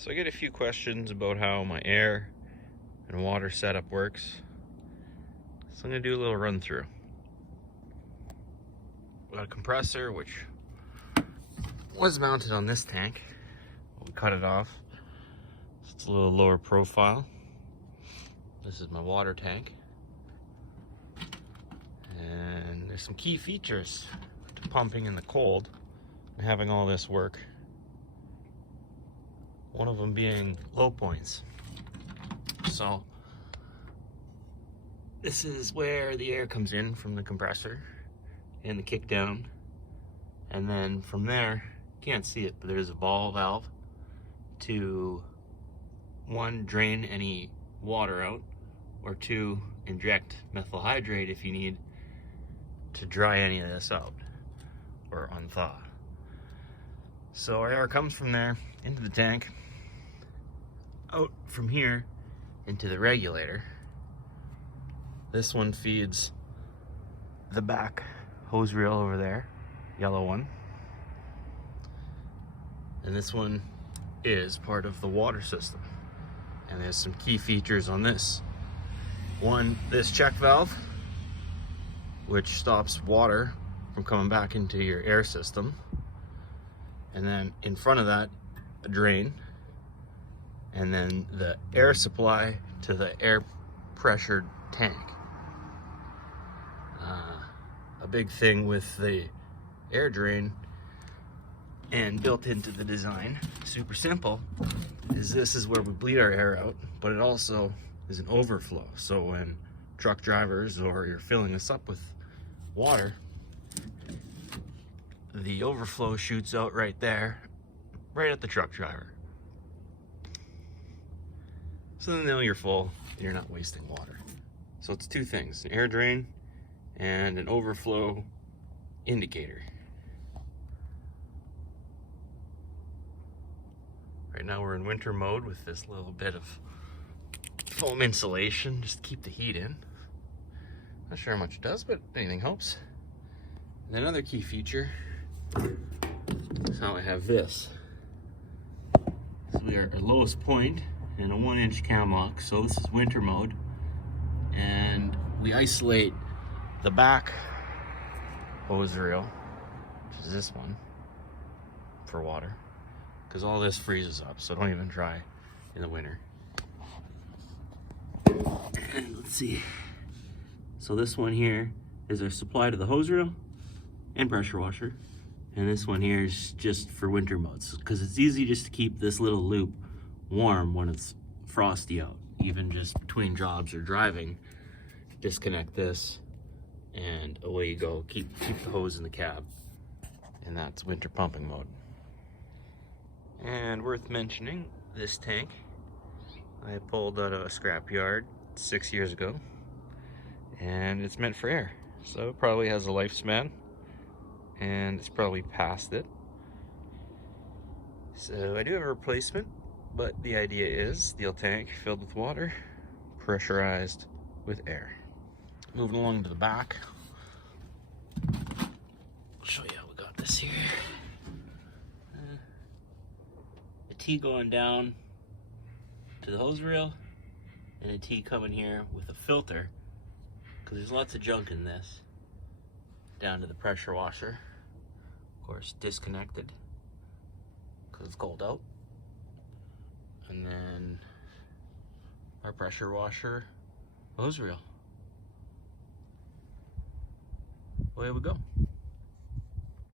So I get a few questions about how my air and water setup works. So I'm gonna do a little run through. We got a compressor which was mounted on this tank. We cut it off. So it's a little lower profile. This is my water tank. And there's some key features to pumping in the cold and having all this work. One of them being low points. So this is where the air comes in from the compressor and the kick down, and then from there, you can't see it, but there's a ball valve to one, drain any water out, or two, inject methyl hydrate if you need to dry any of this out or unthaw. So our air comes from there into the tank, out from here into the regulator. This one feeds the back hose reel over there, yellow one. And this one is part of the water system. And there's some key features on this. One, this check valve, which stops water from coming back into your air system. And then in front of that, a drain. And then the air supply to the air pressured tank. A big thing with the air drain and built into the design, super simple, is this is where we bleed our air out, but it also is an overflow. So when truck drivers or you're filling this up with water, the overflow shoots out right there, right at the truck driver. So then they know you're full and you're not wasting water. So it's two things, an air drain and an overflow indicator. Right now we're in winter mode with this little bit of foam insulation just to keep the heat in. Not sure how much it does, but anything helps. And another key feature is how I have this. So we are at our lowest point in a 1-inch cam lock, so this is winter mode, and we isolate the back hose reel, which is this one, for water, because all this freezes up, so don't even try in the winter. And let's see, so this one here is our supply to the hose reel and pressure washer, and this one here is just for winter modes, because it's easy just to keep this little loop warm when it's frosty out. Even just between jobs or driving, disconnect this and away you go. Keep the hose in the cab, and that's winter pumping mode. And worth mentioning, this tank I pulled out of a scrap yard 6 years ago, and it's meant for air, so it probably has a lifespan, and it's probably past it. So I do have a replacement, but the idea is steel tank filled with water, pressurized with air. Moving along to the back, I'll show you how we got this here. A T going down to the hose reel, and a T coming here with a filter, because there's lots of junk in this, down to the pressure washer. Of course, disconnected because it's cold out. And then our pressure washer hose reel. Away we go.